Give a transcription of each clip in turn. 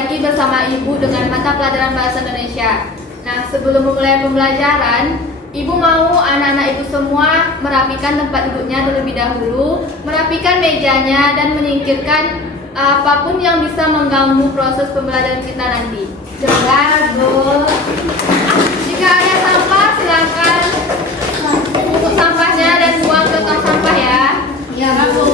lagi bersama Ibu dengan mata pelajaran Bahasa Indonesia. Nah, sebelum memulai pembelajaran, Ibu mau anak-anak Ibu semua merapikan tempat duduknya terlebih dahulu, merapikan mejanya dan menyingkirkan apapun yang bisa mengganggu proses pembelajaran kita nanti. Silakan, Bu. Jika ada sampah, silakan untuk sampahnya dan buang ke tong sampah ya. Ya, Bu.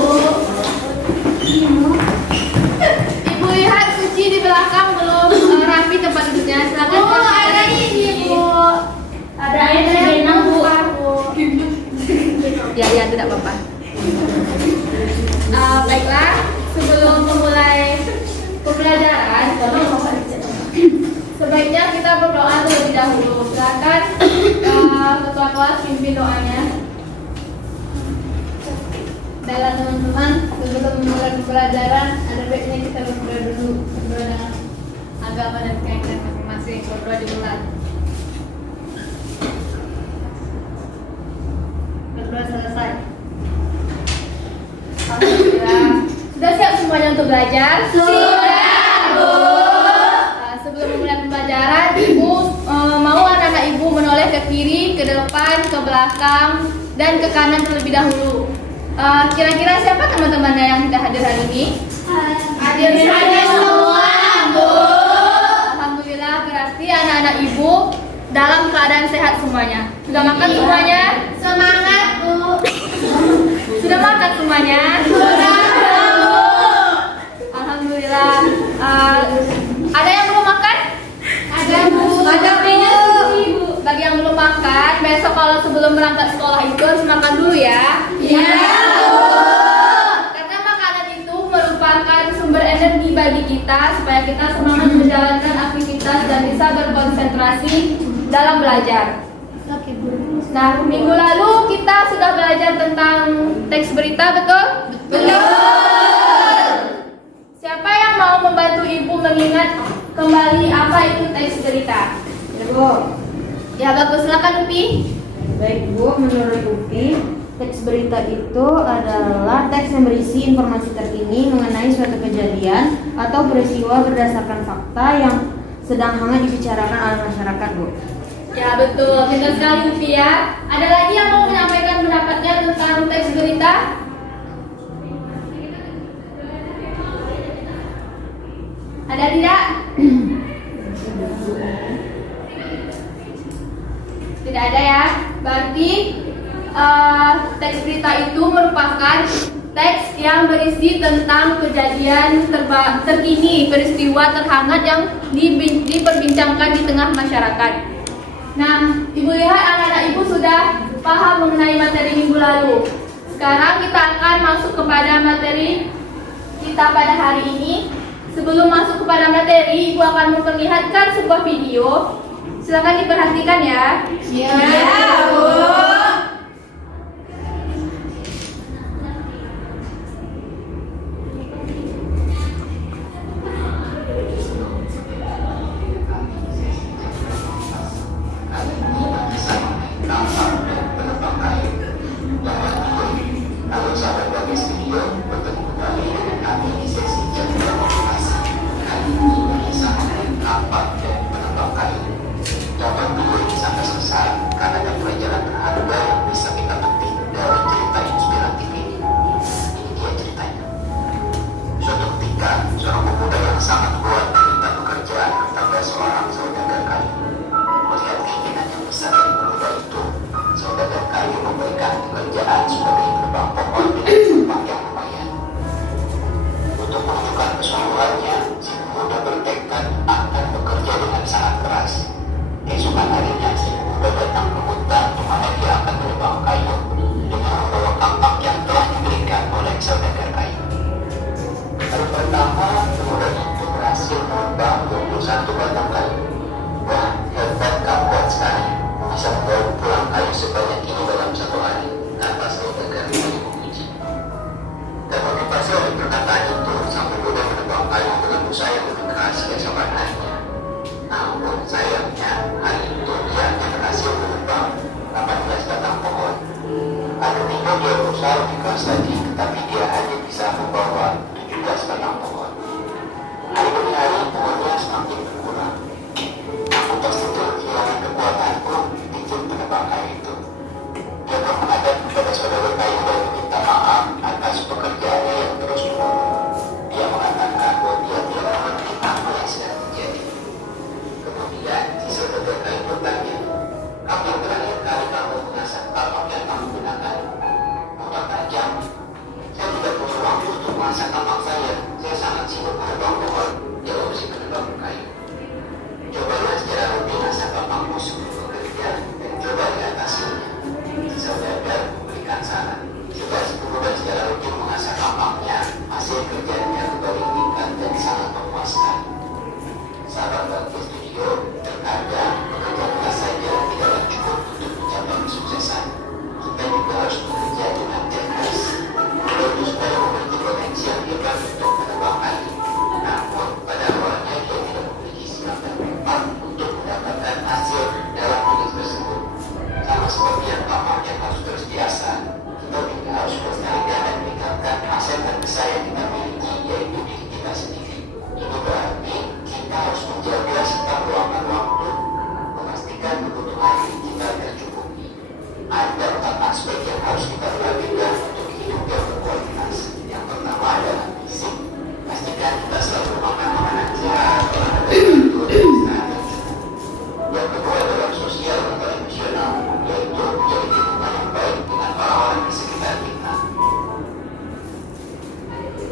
Ibu lihat kunci di belakang belum rapi tempat duduknya. Silakan. Oh, ada ini, Bu. Ada yang Bu. Ya, tidak apa-apa. Baiklah, sebelum memulai pembelajaran, sebaiknya kita berdoa terlebih dahulu. Silakan ketua kelas pimpin doanya. Baiklah teman-teman, sebelum memulai pembelajaran, ada baiknya kita berdoa dulu, berdoa dengan agama dan keyakinan masing-masing. Berdoa dimulai. Berdoa selesai. Alhamdulillah. Sudah siap semuanya untuk belajar? Sudah, Bu. Sebelum memulai pembelajaran, Ibu mau anak-anak Ibu menoleh ke kiri, ke depan, ke belakang, dan ke kanan terlebih dahulu. Kira-kira siapa teman-temannya yang tidak hadir hari ini? Hadir semua, Bu. Alhamdulillah, berarti anak-anak Ibu dalam keadaan sehat semuanya. Sudah makan semuanya? Semangat, Bu. Sudah makan semuanya? Sudah, Bu. Alhamdulillah. Ada yang belum makan? Ada, Bu. Ada, Bu. Bagi yang belum makan, besok kalau sebelum berangkat sekolah itu harus makan dulu ya. Iya, Bu. Karena makanan itu merupakan sumber energi bagi kita supaya kita semangat menjalankan aktivitas dan bisa berkonsentrasi dalam belajar. Oke, Bu. Nah, minggu lalu kita sudah belajar tentang teks berita, betul? Betul. Siapa yang mau membantu Ibu mengingat kembali apa itu teks berita? Bu. Ya, bagus. Silakan, Upi. Baik Bu, menurut Upi, teks berita itu adalah teks yang berisi informasi terkini mengenai suatu kejadian atau peristiwa berdasarkan fakta yang sedang hangat dibicarakan oleh masyarakat, Bu. Ya, betul. Betul sekali, Upi ya. Ada lagi yang mau menyampaikan pendapatnya tentang teks berita? Ada tidak? Tidak ada ya. Berarti teks berita itu merupakan teks yang berisi tentang kejadian terkini, peristiwa terhangat yang diperbincangkan di tengah masyarakat. Nah, Ibu lihat anak-anak Ibu sudah paham mengenai materi minggu lalu. Sekarang kita akan masuk kepada materi kita pada hari ini. Sebelum masuk kepada materi, Ibu akan memperlihatkan sebuah video. Silakan diperhatikan ya. Iya, Bu. Dapat dulu sampai selesai karena ada pelajaran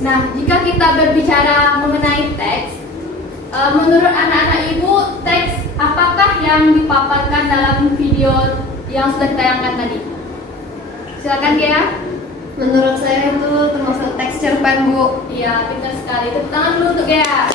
Nah, jika kita berbicara mengenai teks, menurut anak-anak ibu, teks apakah yang dipaparkan dalam video yang sudah ditayangkan tadi? Silakan Gea. Menurut saya itu termasuk teks cerpen, Bu. Iya, pintar sekali. Tepuk tangan dulu untuk Gea.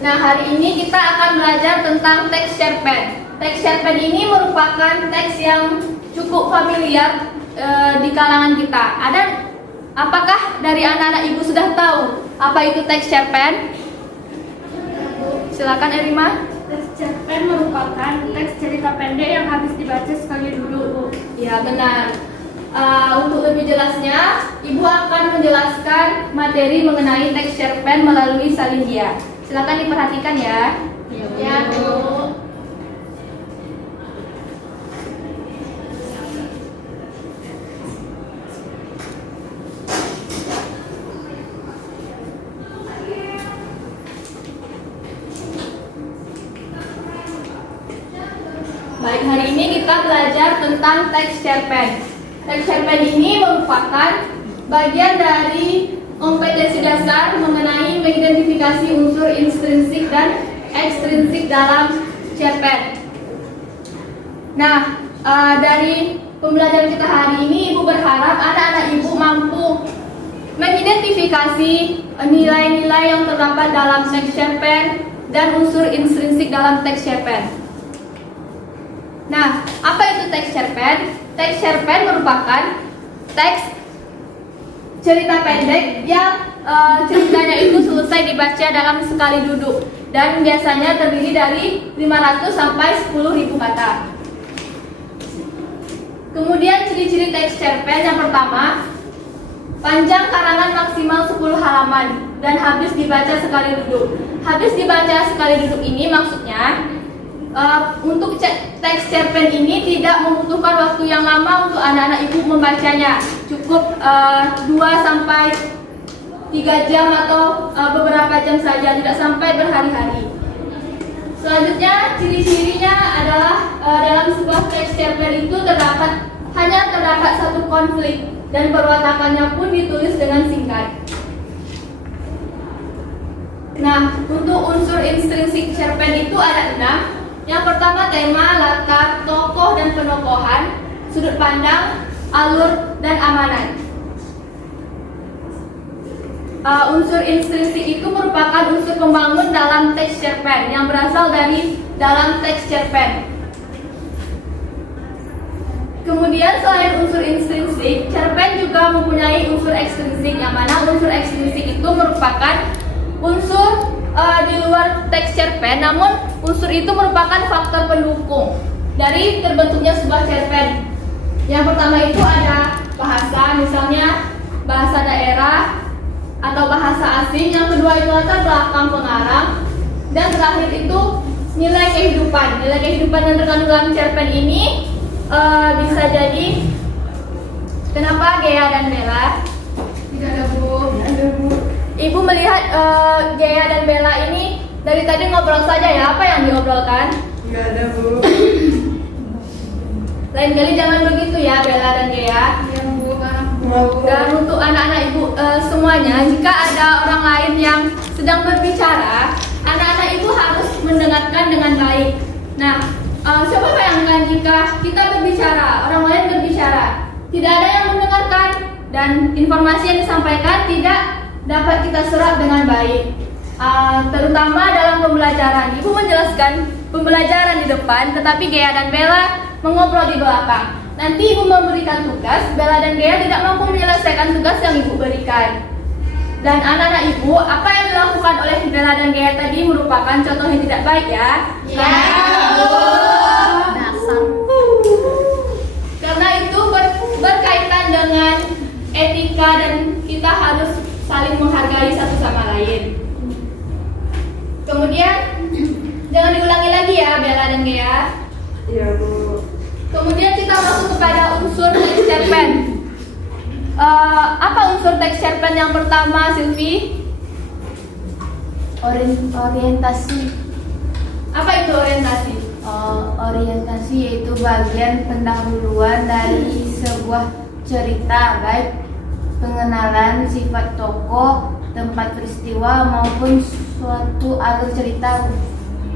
Nah, hari ini kita akan belajar tentang teks cerpen. Teks cerpen ini merupakan teks yang cukup familiar di kalangan kita. Apakah dari anak-anak ibu sudah tahu apa itu teks cerpen? Silakan Erima. Teks cerpen merupakan teks cerita pendek yang habis dibaca sekali dulu, Bu. Ya, benar. Untuk lebih jelasnya, Ibu akan menjelaskan materi mengenai teks cerpen melalui Salindia. Silakan diperhatikan ya. Ya, Bu. Baik, hari ini kita belajar tentang teks cerpen. Teks cerpen ini merupakan bagian dari kompetensi dasar mengenai mengidentifikasi unsur intrinsik dan ekstrinsik dalam cerpen. Nah, dari pembelajaran kita hari ini, Ibu berharap anak-anak Ibu mampu mengidentifikasi nilai-nilai yang terdapat dalam teks cerpen dan unsur intrinsik dalam teks cerpen. Nah, apa itu teks cerpen? Teks cerpen merupakan teks cerita pendek yang ceritanya itu selesai dibaca dalam sekali duduk dan biasanya terdiri dari 500 sampai 10.000 kata. Kemudian ciri-ciri teks cerpen yang pertama, panjang karangan maksimal 10 halaman dan habis dibaca sekali duduk. Habis dibaca sekali duduk ini maksudnya untuk teks cerpen ini tidak membutuhkan waktu yang lama untuk anak-anak ibu membacanya. Cukup 2 sampai 3 jam atau beberapa jam saja, tidak sampai berhari-hari. Selanjutnya, ciri-cirinya adalah dalam sebuah teks cerpen itu hanya terdapat satu konflik dan perwatakannya pun ditulis dengan singkat. Nah, untuk unsur intrinsik cerpen itu ada 6. Yang pertama, tema, latar, tokoh dan penokohan, sudut pandang, alur, dan amanat. Unsur intrinsik itu merupakan unsur pembangun dalam teks cerpen yang berasal dari dalam teks cerpen. Kemudian selain unsur intrinsik, cerpen juga mempunyai unsur ekstrinsik, yang mana unsur ekstrinsik itu merupakan unsur di luar teks cerpen, namun unsur itu merupakan faktor pendukung dari terbentuknya sebuah cerpen. Yang pertama itu ada bahasa, misalnya bahasa daerah atau bahasa asing. Yang kedua itu latar belakang pengarang, dan terakhir itu nilai kehidupan. Nilai kehidupan yang terkandung dalam cerpen ini bisa jadi, kenapa Gea dan Bella? Tidak ada, Bu. Tidak ada, Bu. Ibu melihat Gea dan Bella ini dari tadi ngobrol saja ya, apa yang diobrolkan? Tidak ada, Bu. Lain kali jangan begitu ya Bella dan Gea. Ya, Bu. Maaf, Bu. Dan untuk anak-anak ibu semuanya, jika ada orang lain yang sedang berbicara, anak-anak ibu harus mendengarkan dengan baik. Nah, coba bayangkan jika kita berbicara, orang lain berbicara, tidak ada yang mendengarkan, dan informasi yang disampaikan tidak dapat kita serap dengan baik. Terutama dalam pembelajaran, Ibu menjelaskan pembelajaran di depan, tetapi Gea dan Bella mengobrol di belakang. Nanti Ibu memberikan tugas, Bella dan Gea tidak mampu menyelesaikan tugas yang Ibu berikan. Dan anak-anak Ibu, apa yang dilakukan oleh Bella dan Gea tadi merupakan contoh yang tidak baik ya. Ya, Bu. Dasar. Karena itu berkaitan dengan etika dan kita harus saling menghargai satu sama lain. Kemudian jangan diulangi lagi ya Bella dan Gea. Iya, Bu. Kemudian kita masuk kepada unsur teks cerpen. Apa unsur teks cerpen yang pertama, Silvi? Orientasi. Apa itu orientasi? Orientasi yaitu bagian pendahuluan dari sebuah cerita, baik pengenalan sifat tokoh, tempat peristiwa maupun suatu alur cerita.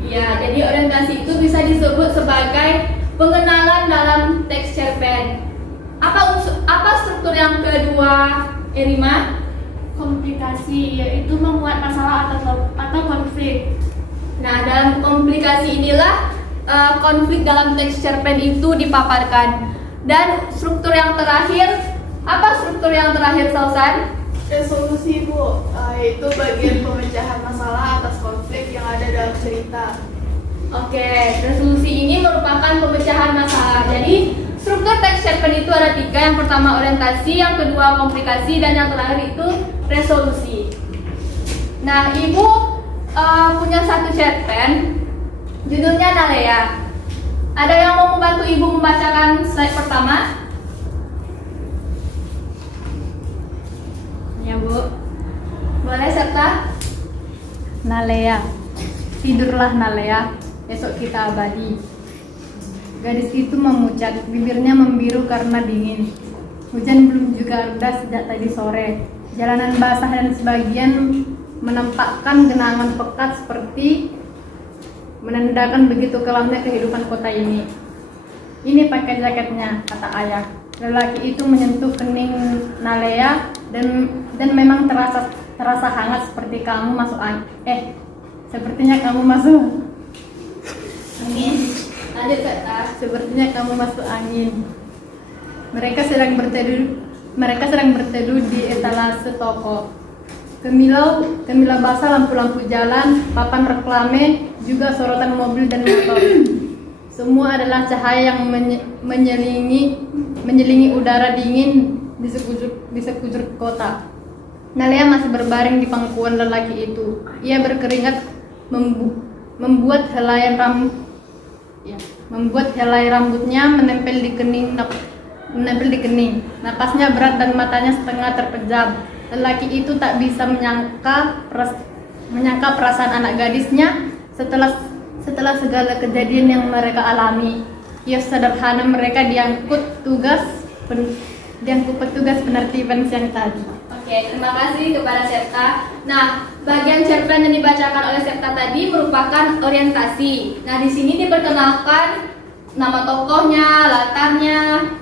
Ya, jadi orientasi itu bisa disebut sebagai pengenalan dalam teks cerpen. Apa struktur yang kedua, Erima? Komplikasi, yaitu membuat masalah atau konflik. Nah, dalam komplikasi inilah konflik dalam teks cerpen itu dipaparkan. Dan struktur yang terakhir, apa struktur yang terakhir, Sausan? Resolusi, Bu, yaitu bagian pemecahan masalah atas konflik yang ada dalam cerita. Oke, resolusi ini merupakan pemecahan masalah. Jadi, struktur teks cerpen itu ada 3. Yang pertama orientasi, yang kedua komplikasi, dan yang terakhir itu resolusi. Nah, Ibu punya satu cerpen, judulnya Nalea. Ada yang mau membantu Ibu membacakan slide pertama? Ya, Bu. Boleh, Serta? Nalea, tidurlah Nalea, esok kita abadi. Gadis itu memucat, bibirnya membiru karena dingin. Hujan belum juga reda sejak tadi sore. Jalanan basah dan sebagian menampakkan genangan pekat seperti menandakan begitu kelamnya kehidupan kota ini. Ini pakai jaketnya, kata ayah. Lelaki itu menyentuh kening Nalea dan memang terasa hangat seperti kamu masuk angin. Sepertinya kamu masuk. Angin. Lanjut, Serta. Sepertinya kamu masuk angin. Mereka sedang berteduh di etalase toko. Kemilau basah lampu-lampu jalan, papan reklame, juga sorotan mobil dan motor. Semua adalah cahaya yang menyelingi udara dingin di sekujur kota. Nalea masih berbaring di pangkuan lelaki itu. Ia berkeringat membuat helai rambutnya menempel di kening. Napasnya berat dan matanya setengah terpejam. Lelaki itu tak bisa menyangka perasaan anak gadisnya setelah segala kejadian yang mereka alami. Kios sederhana mereka diangkut petugas penertiban siang tadi. Oke, terima kasih kepada Serta. Nah, bagian cerpen yang dibacakan oleh Serta tadi merupakan orientasi. Nah, di sini diperkenalkan nama tokohnya, latarnya.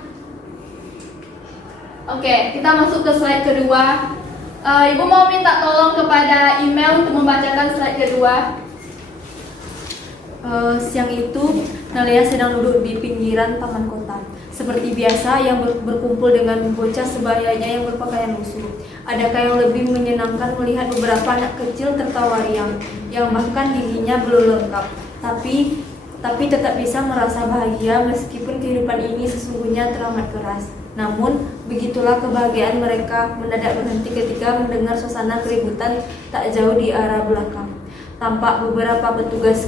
Oke, kita masuk ke slide kedua. Ibu mau minta tolong kepada email untuk membacakan slide kedua. Siang itu, Nalea sedang duduk di pinggiran taman kota. Seperti biasa, yang berkumpul dengan bocah sebayanya yang berpakaian lusuh. Adakah yang lebih menyenangkan melihat beberapa anak kecil tertawa riang, yang bahkan giginya belum lengkap, tapi tetap bisa merasa bahagia meskipun kehidupan ini sesungguhnya teramat keras. Namun, begitulah kebahagiaan mereka mendadak berhenti ketika mendengar suasana keributan tak jauh di arah belakang. Tampak beberapa petugas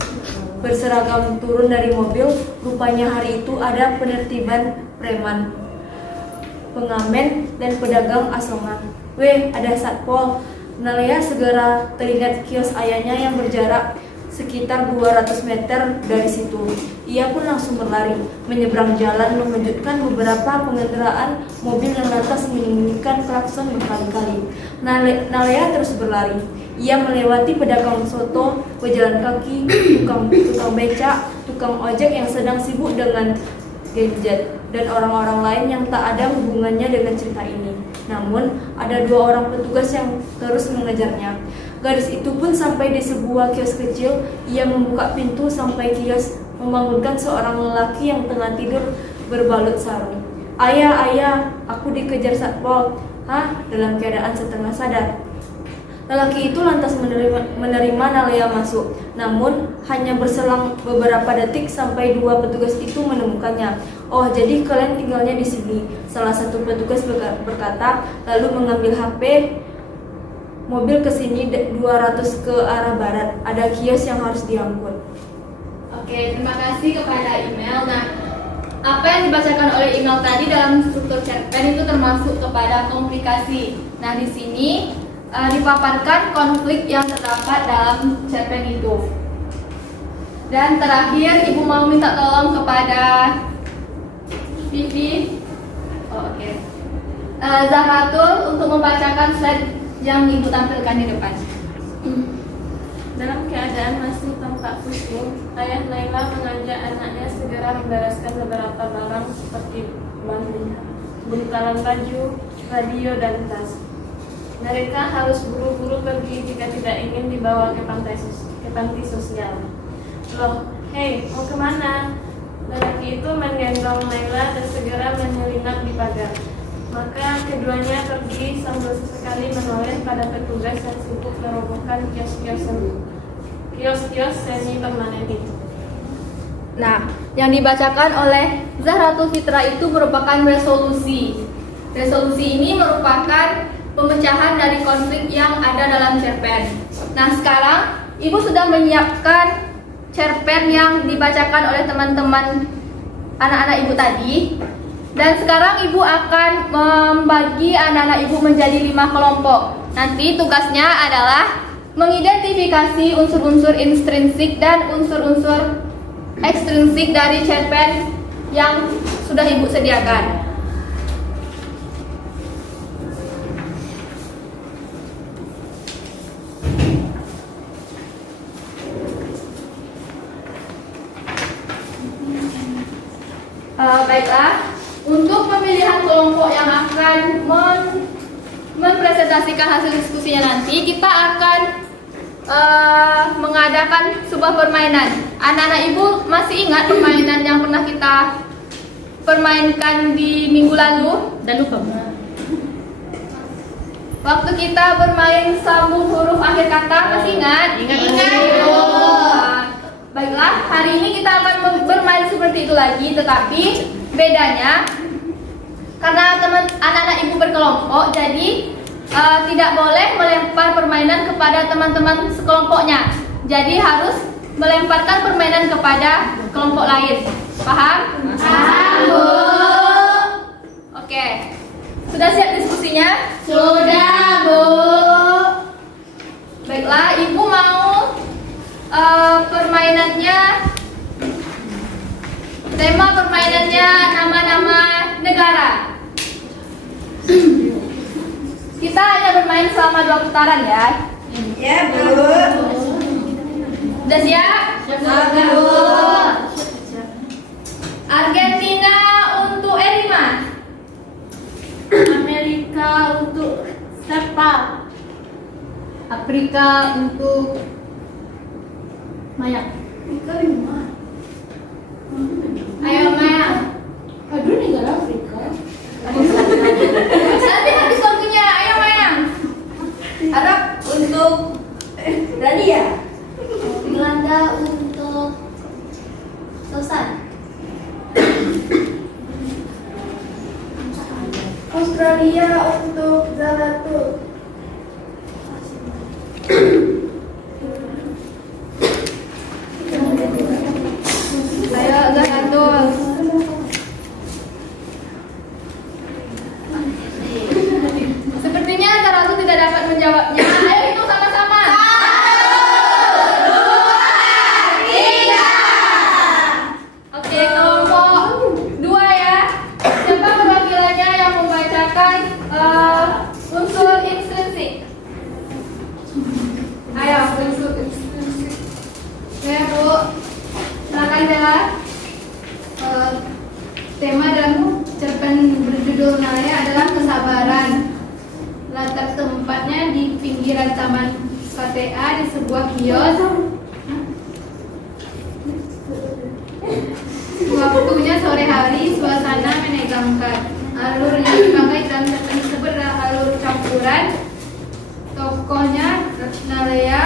berseragam turun dari mobil. Rupanya hari itu ada penertiban preman, pengamen, dan pedagang asongan. Weh, ada satpol. Nalea segera teringat kios ayahnya yang berjarak sekitar 200 meter dari situ. Ia pun langsung berlari, menyeberang jalan, mengejutkan beberapa pengendaraan mobil yang lantas menyembunyikan klakson berkali-kali. Nalea terus berlari. Ia melewati pedagang soto, pejalan kaki, tukang becak, tukang ojek yang sedang sibuk dengan gadget, dan orang-orang lain yang tak ada hubungannya dengan cerita ini. Namun, ada 2 orang petugas yang terus mengejarnya. Gadis itu pun sampai di sebuah kios kecil. Ia membuka pintu sampai kios, membangunkan seorang lelaki yang tengah tidur berbalut sarung. Ayah, aku dikejar satpol. Hah? Dalam keadaan setengah sadar. Lelaki itu lantas menerima Nalea masuk. Namun, hanya berselang beberapa detik sampai 2 petugas itu menemukannya. Oh, jadi kalian tinggalnya di sini. Salah satu petugas berkata, lalu mengambil HP. Mobil ke sini 200 ke arah barat. Ada kios yang harus diangkut. Oke, terima kasih kepada email. Nah, apa yang dibacakan oleh email tadi dalam struktur cerpen itu termasuk kepada komplikasi. Nah, di sini dipaparkan konflik yang terdapat dalam cerpen itu. Dan terakhir, Ibu mau minta tolong kepada Vivi, Zahratul untuk membacakan slide yang Ibu tampilkan di depan. Dalam keadaan masih tampak pusing, ayah Naila mengajak anaknya segera membereskan beberapa barang seperti buntalan baju, radio, dan tas. Mereka harus buru-buru pergi jika tidak ingin dibawa ke panti sosial. Loh, hei, mau kemana? Lelaki itu menggendong Naila dan segera menyelinap di pagar. Maka keduanya pergi sambil sesekali menoleh pada petugas yang sibuk merobohkan kios-kios semi permanen itu. Nah, yang dibacakan oleh Zahratul Fitra itu merupakan resolusi. Resolusi ini merupakan pemecahan dari konflik yang ada dalam cerpen. Nah, sekarang Ibu sudah menyiapkan cerpen yang dibacakan oleh teman-teman anak-anak Ibu tadi. Dan sekarang Ibu akan membagi anak-anak Ibu menjadi 5 kelompok. Nanti tugasnya adalah mengidentifikasi unsur-unsur intrinsik dan unsur-unsur ekstrinsik dari cerpen yang sudah Ibu sediakan. Baiklah, untuk pemilihan kelompok yang akan mempresentasikan hasil diskusinya nanti, kita akan mengadakan sebuah permainan. Anak-anak Ibu masih ingat permainan yang pernah kita permainkan di minggu lalu? Dan lupa. Waktu kita bermain sambung huruf akhir kata, masih ingat? Ingat. Baiklah, hari ini kita akan bermain seperti itu lagi, tetapi bedanya karena anak-anak Ibu berkelompok, jadi tidak boleh melempar permainan kepada teman-teman sekelompoknya. Jadi harus melemparkan permainan kepada kelompok lain. Paham? Paham, Bu. Oke. Sudah siap diskusinya? Sudah, Bu. Baiklah, Ibu mau tema permainannya nama-nama negara. Kita hanya bermain selama 2 putaran ya. Ya, Bu. Udah siap? Siap, Bu. Argentina untuk Erima. Amerika untuk Sepa. Afrika untuk Maya. Ayo Maya. Aduh, negara Afrika. Nanti habis waktunya. Ayo Maya. Arab untuk Dania. Belanda untuk Susan. Australia untuk Zalatul. Ayo Zahratul. Sepertinya Zahratul tidak dapat menjawabnya. Ayo hitung sama-sama. 1, 2, 3. Oke, kelompok 2 ya. Siapa perwakilannya yang membacakan unsur intrinsik? Ayo, unsur intrinsik. Oke, Bu. Silakan Bella. Tema dalam cerpen berjudul Nalea adalah kesabaran. Latar tempatnya di pinggiran Taman KTA di sebuah kios. Waktunya sore hari, suasana menegangkan. Alur yang dipakai dalam cerpen tersebut adalah alur campuran. Tokohnya Nalea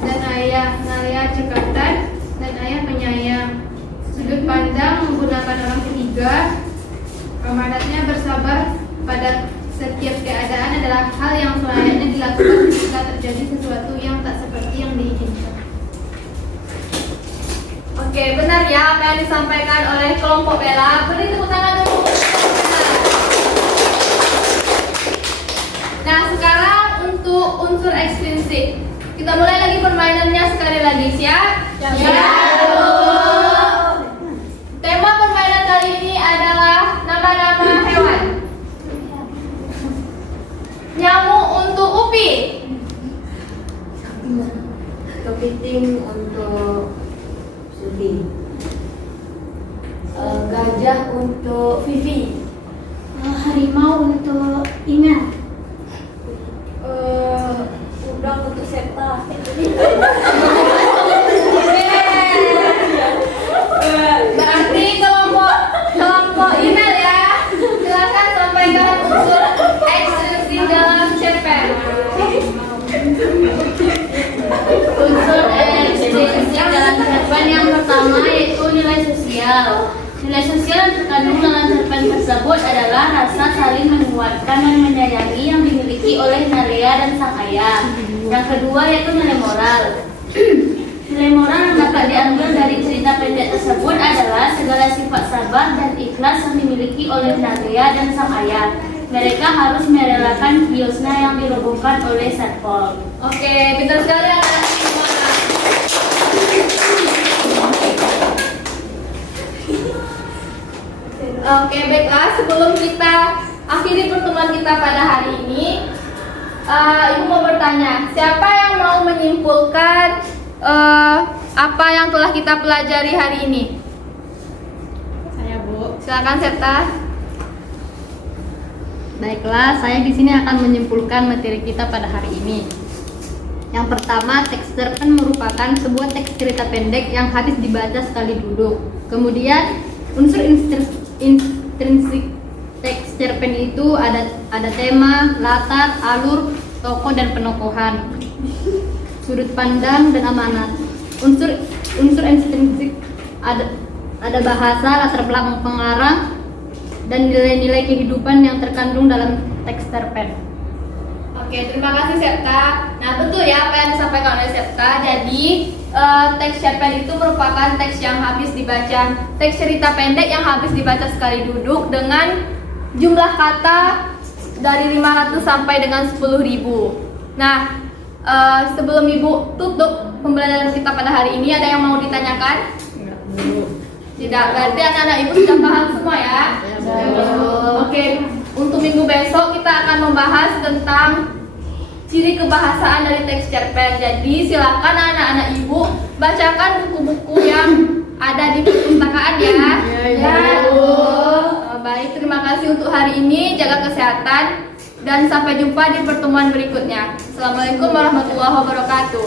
dan ayah. Nalea cekatan dan ayah penyayang. Sudut pandang menggunakan orang ketiga. Amanatnya bersabar pada setiap keadaan adalah hal yang selayaknya dilakukan jika terjadi sesuatu yang tak seperti yang diinginkan. Oke, benar ya apa yang disampaikan oleh kelompok Bella. Beri tepuk tangan dulu. Nah, sekarang untuk untuk unsur ekstrinsik. Kita mulai lagi permainannya sekali lagi, siap? Tema permainan kali ini adalah nama-nama hewan. Nyamuk untuk Upi. Kepiting untuk Suti. Gajah untuk Vivi. Harimau untuk Ina. Udang untuk Septa. Berarti kelompok email ya. Silakan sampaikan unsur ekstrinsik dalam cerpen. Unsur ekstrinsik dalam cerpen yang pertama yaitu nilai sosial. Nilai sosial yang terkandung dalam cerpen tersebut adalah rasa saling menguatkan dan menyayangi yang dimiliki oleh Nalea dan sang ayah. Yang kedua yaitu nilai moral. Nilai moral yang dapat diambil dari cerita pendek tersebut adalah segala sifat sabar dan ikhlas yang dimiliki oleh Nalea dan sang ayah. Mereka harus merelakan kiosnya yang dirobohkan oleh Satpol. Oke, pintar sekali anak-anak semua. Oke, baiklah. Sebelum kita akhiri pertemuan kita pada hari ini, Ibu mau bertanya, siapa yang mau menyimpulkan apa yang telah kita pelajari hari ini? Saya, Bu. Silakan Septa. Baiklah, saya di sini akan menyimpulkan materi kita pada hari ini. Yang pertama, teks cerpen merupakan sebuah teks cerita pendek yang habis dibaca sekali duduk. Kemudian, unsur intrinsik teks cerpen itu ada tema, latar, alur, tokoh dan penokohan, sudut pandang dan amanat. Unsur intrinsik ada bahasa, latar belakang pengarang, dan nilai-nilai kehidupan yang terkandung dalam teks cerpen. Oke, terima kasih Septa. Nah, betul ya apa yang disampaikan oleh Septa. Jadi, teks cerpen itu merupakan teks yang habis dibaca, teks cerita pendek yang habis dibaca sekali duduk dengan jumlah kata dari 500 sampai dengan 10.000. Nah, sebelum Ibu tutup pembelajaran kita pada hari ini, ada yang mau ditanyakan? Tidak, berarti anak-anak Ibu sudah paham semua ya? Oke, untuk minggu besok kita akan membahas tentang ciri kebahasaan dari teks cerpen. Jadi silakan anak-anak Ibu bacakan buku-buku yang ada di perpustakaan ya. Ya. Baik, terima kasih untuk hari ini. Jaga kesehatan dan sampai jumpa di pertemuan berikutnya. Assalamualaikum warahmatullahi wabarakatuh.